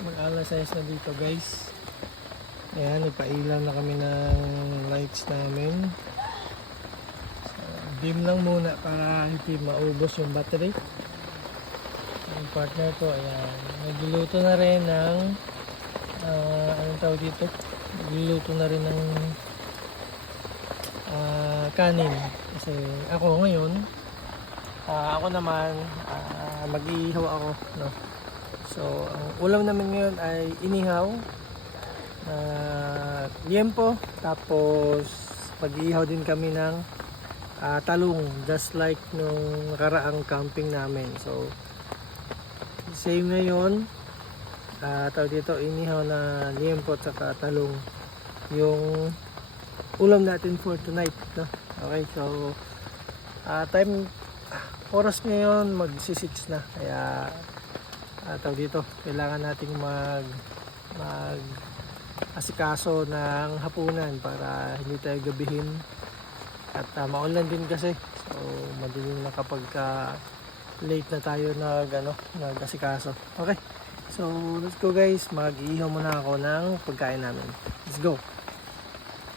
Mag-alas 6 na dito guys. Ayan, ipailan na kami ng lights namin. So, dim lang muna para hindi maubos yung battery. Yung partner ko, ayan, nagluluto na rin ng anong tawag dito? Nagluluto na rin ng kanin. Kasi ako ngayon, ako naman, mag-iihaw ako, no? So, ang ulam namin ngayon ay inihaw, liempo, tapos mag-iihaw din kami ng talong, just like nung nakaraang camping namin. So, same ngayon, tawag dito, inihaw na liempo at saka talong, yung ulam natin for tonight, no? Okay, so, oras ngayon, mag-6 na, kaya, tawag dito, kailangan nating mag asikaso ng hapunan para hindi tayo gabihin at maulan din kasi, so madaling na kapag late na tayo nag-asikaso. Okay, so let's go guys, mag-iihaw muna ako ng pagkain namin. Let's go.